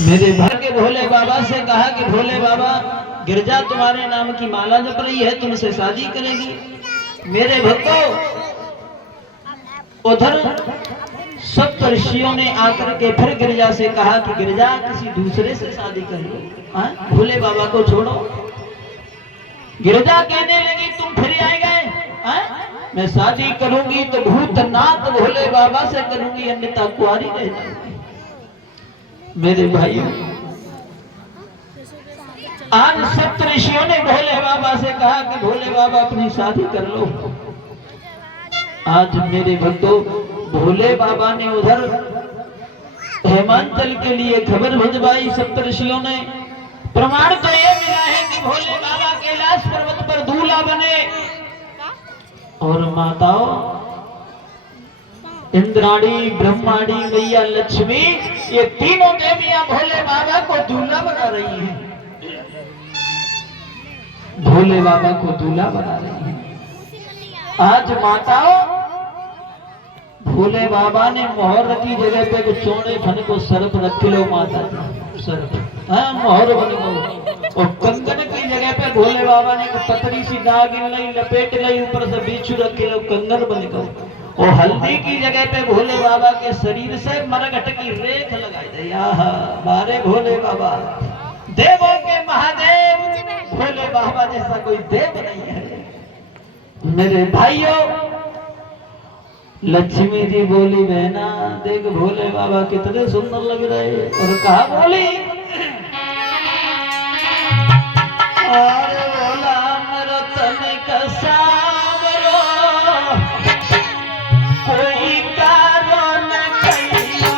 मेरे घर के भोले बाबा से कहा कि भोले बाबा गिरजा तुम्हारे नाम की माला जप रही है, तुमसे शादी करेगी। मेरे भक्तों उधर सप्त ऋषियों ने आकर के फिर गिरजा से कहा कि गिरजा किसी दूसरे से शादी कर लो, भोले बाबा को छोड़ो। गिरजा कहने लगी तुम फिर आए गए, मैं शादी करूंगी तो भूतनाथ भोले बाबा से करूंगी, अन्यथा कुंवारी रह जाऊंगी। मेरे भाइयों आज सप्त ऋषियों ने भोले बाबा से कहा कि भोले बाबा अपनी शादी कर लो। आज मेरे भक्तों भोले बाबा ने उधर हेमांचल के लिए खबर भिजवाई। सप्त ऋषियों ने प्रमाण तो ये मिला है कि भोले बाबा कैलाश पर्वत पर दूल्हा बने और माताओं इंद्राणी, ब्रह्माणी, मैया लक्ष्मी, ये तीनों देवियां भोले बाबा को दूल्हा बना रही हैं। भोले बाबा को दूल्हा बना रही हैं। आज माताओं भोले बाबा ने मोहर की जगह पे चौड़े फन को सर्प रख लो माता जी, सर्प मोहर बन गो। और कंगन की जगह पे भोले बाबा ने पतरी सी नागिन लाई लपेट लाई, ऊपर से बिच्छू रख लो, कंगन बन गो। और हल्दी की जगह पे भोले बाबा के शरीर से मरघट की रेख लगाई दे। बारे भोले बाबा देवों के महादेव, भोले बाबा जैसा कोई देव नहीं है। मेरे भाइयों लक्ष्मी जी बोली बहना देख भोले बाबा कितने सुंदर लग रहे, और कहा बोली अरे भोला मेरा तने का सावरो कोई कारण कहियो,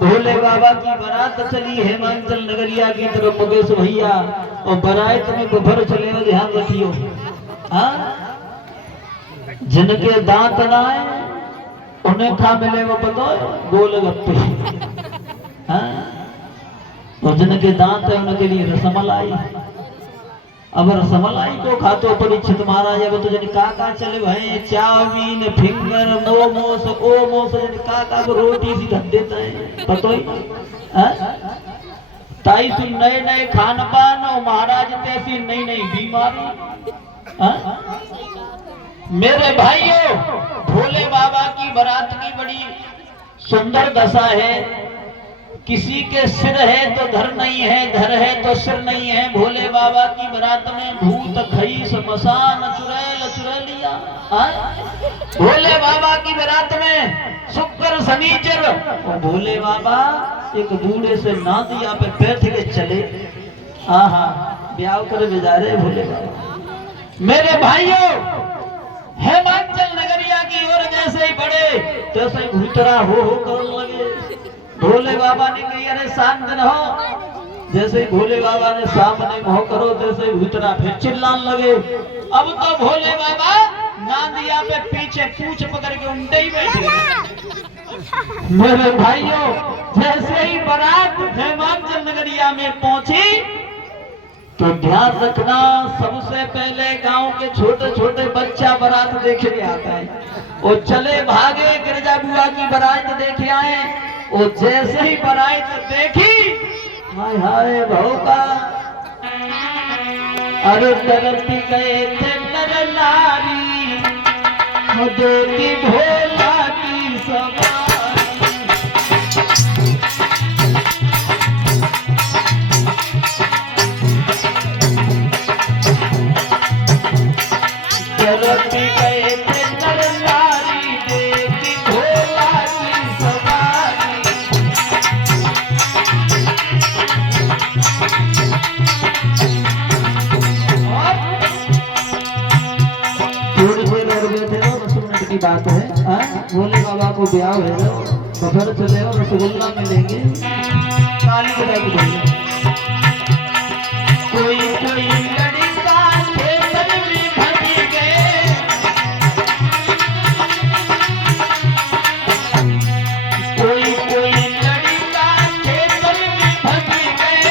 भोले बाबा की बारात चली हेमांचल नगरिया की तरफ मुकेश भैया, और बारात में गोबर चले हो, ध्यान रखियो। जिनके दांत ना है उन्हें खा मिले वो पता है गोलगप्पे, और जिनके दांत है उनके लिए रसमलाई। अब रसमलाई को खातो परीक्षित महाराज अब तो जन का चले भाई चाउमीन फिंगर मोमोस ओमोस जन का रोटी सी धर देता है पतो ही ताई से नए नए खान पान और महाराज तैसी नई नई बीमारी। मेरे भाइयों भोले बाबा की बारात की बड़ी सुंदर दशा है। किसी के सिर है तो धर नहीं है, धर है तो सिर नहीं है। भोले बाबा की बारात में भूत खई शमशान चुड़ैल चुड़ैलिया। भोले बाबा की बारात में शुक्र शनिचर, और भोले बाबा एक बूढ़े से नादिया पे बैठ के चले। ब्याह कर बेजारे भोले बाबा। मेरे भाइयों हेमांचल नगरिया की ओर जैसे ही बढ़े तैसे ही भूतरा हो कर लगे। भोले बाबा ने कही अरे शांत रहो। जैसे ही भोले बाबा ने सामने मोह करो तैसे ही भूतरा फिर चिल्लाने लगे। अब तो भोले बाबा नांदिया पे पीछे पूछ पकड़ के उल्टे ही बैठ गए। मेरे भाइयों जैसे ही बारात हेमांचल नगरिया में पहुंची तो ध्यान रखना, सबसे पहले गांव के छोटे छोटे बच्चा बारात देखने आता है। वो चले भागे गिरजा बुआ की बारात देखे आए। वो जैसे ही बारात देखी, हाय हाय बहू का, अरे तरती गए थे नर नारी, देखी भोला की सवारी। तरती गए थे नर नारी, देखी भोला की सवारी। थोड़ी देर और बैठे रहो, 10 मिनट की बात है। भोले बाबा को ब्याह है, बफर चले हो, रसगुल्ला मिलेंगे, काली बजाई की बोले। कोई कोई लड़का खेतन में भज गए, कोई कोई लड़का खेतन में भज गए।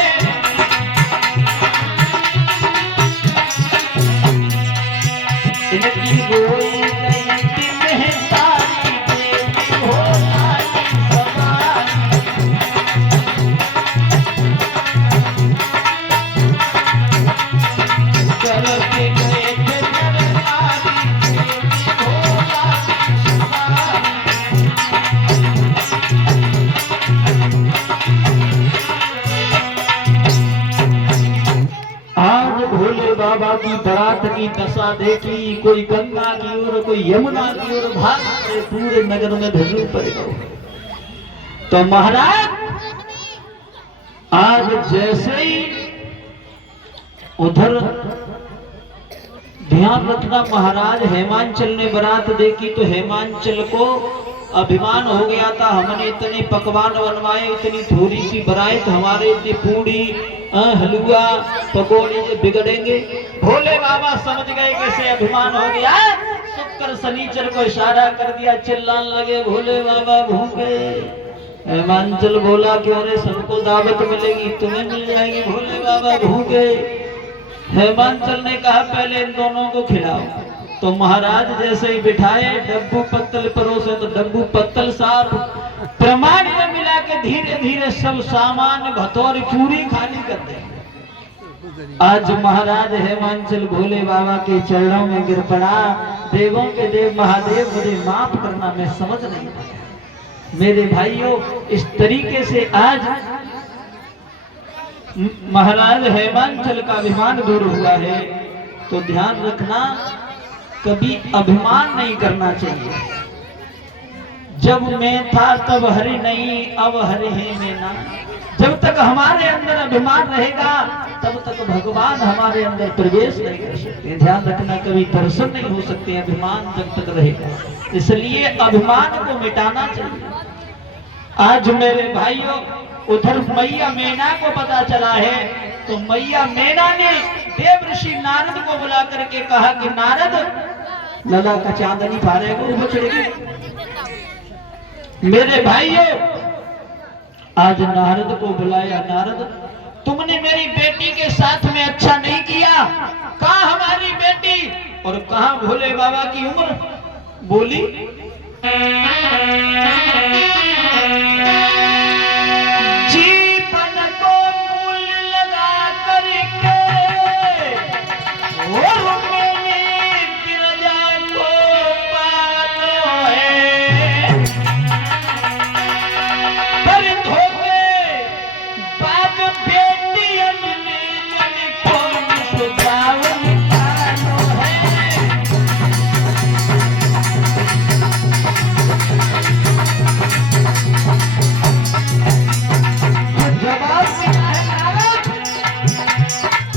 इनकी कोई नहीं दिन है सारी, देखी भोला की सवारी। चलते गए थे नर नारी, देखी भोला की सवारी। आज भोले बाबा की बारात की दशा देखी, कोई गंगा की ओर, कोई यमुना की ओर भाग रहे, पूरे नगर में धर्म पड़ गए। तो महाराज आज जैसे ही उधर ध्यान रखना, महाराज हेमांचल ने बारात देखी तो हेमांचल को अभिमान हो गया था, हमने इतने पकवान बनवाए, इतनी थोड़ी सी बारात, हमारे इतनी पूड़ी हलवा पकौड़े बिगड़ेंगे। भोले बाबा समझ गए कैसे अभिमान हो गया। शुक्र शनिचर को इशारा कर दिया, चिल्लाने लगे भोले बाबा भूखे। हेमांचल बोला कि अरे सबको दावत मिलेगी, तुम्हें मिल जाएगी, भोले बाबा भूखे। हेमांचल ने कहा पहले इन दोनों को खिलाओ। तो महाराज जैसे ही बिठाए, डब्बू पत्तल परोसे तो डब्बू पत्तल साफ प्रमाण में मिला के धीरे धीरे सब सामान भतौरी पूरी खाली कर दे। आज महाराज हेमांचल भोले बाबा के चरणों में गिर पड़ा, देवों के देव महादेव मुझे माफ करना, मैं समझ नहीं पाया। मेरे भाइयों, इस तरीके से आज महाराज हेमांचल का अभिमान दूर हुआ है। तो ध्यान रखना, कभी अभिमान नहीं करना चाहिए। जब मैं था तब हरि नहीं, अब हरि है मैं ना। जब तक हमारे अंदर अभिमान रहेगा, तब तक भगवान हमारे अंदर प्रवेश नहीं कर सकते। ध्यान रखना, कभी दर्शन नहीं हो सकते अभिमान जब तक रहेगा। इसलिए अभिमान को मिटाना चाहिए। आज मेरे भाइयों, उधर मैया मैना को पता चला है, तो मैया मैना ने देव ऋषि नारद को बुला करके कहा कि नारद, लला का चांदनी फारे को बचड़ेगी। मेरे भाइयों, आज नारद को बुलाया, नारद तुमने मेरी बेटी के साथ में अच्छा नहीं किया, कहाँ हमारी बेटी और कहाँ भोले बाबा की उम्र। बोली जीवन को मूल लगा करके और मैंने गिरजा को पालो है, पर धोखे बाज बेटी हमने जन को सुझाव निकालो है।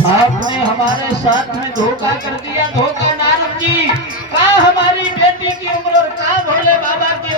आपने हमारे साथ में धोखा कर दिया, धोखा नारद जी। कहाँ हमारी बेटी की उम्र और कहाँ भोले बाबा की